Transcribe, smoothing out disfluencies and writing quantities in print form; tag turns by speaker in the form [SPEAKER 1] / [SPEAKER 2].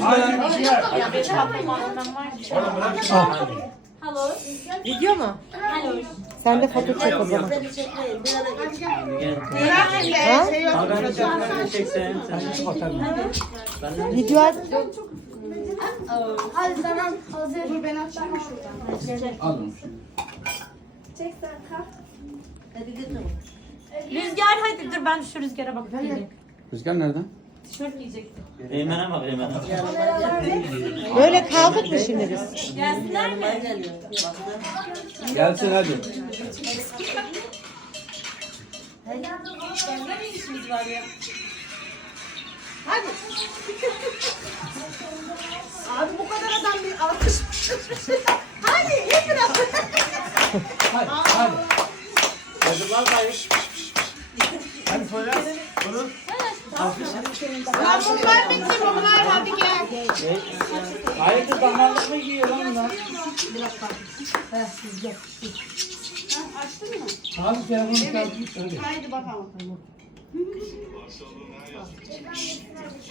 [SPEAKER 1] Hello.
[SPEAKER 2] Video mu?
[SPEAKER 1] Hello.
[SPEAKER 2] Sen de foto çek o zaman. Video at.
[SPEAKER 1] Hadi tamam. Hazır. Dur ben açayım mı şuradan?
[SPEAKER 3] Alın.
[SPEAKER 1] Çek sen kalk.
[SPEAKER 4] Rüzgar hadi dur ben şu rüzgara bakıp geleyim.
[SPEAKER 3] Rüzgar nereden?
[SPEAKER 4] Tişört giyecektim.
[SPEAKER 5] Eymen'e bak Eymen'e.
[SPEAKER 2] Böyle kaldık mı şimdi biz?
[SPEAKER 4] Gelsinler mi?
[SPEAKER 3] Gelsin hadi.
[SPEAKER 4] Bende mi işimiz var ya?
[SPEAKER 1] Abi bu kadar adam bir alkış. Hadi iyi biraz.
[SPEAKER 3] Hadi. Hadi.
[SPEAKER 5] Çocuklar kayış.
[SPEAKER 3] Hadi söyle. Bunu.
[SPEAKER 1] Lan bunlar bitti bunlar hadi gel.
[SPEAKER 5] Hayırdır damarlık mı giyiyor lan bunlar?
[SPEAKER 1] Açtın mı?
[SPEAKER 3] Abi telefonu çıkartmış. Hadi.
[SPEAKER 1] Haydi bakalım.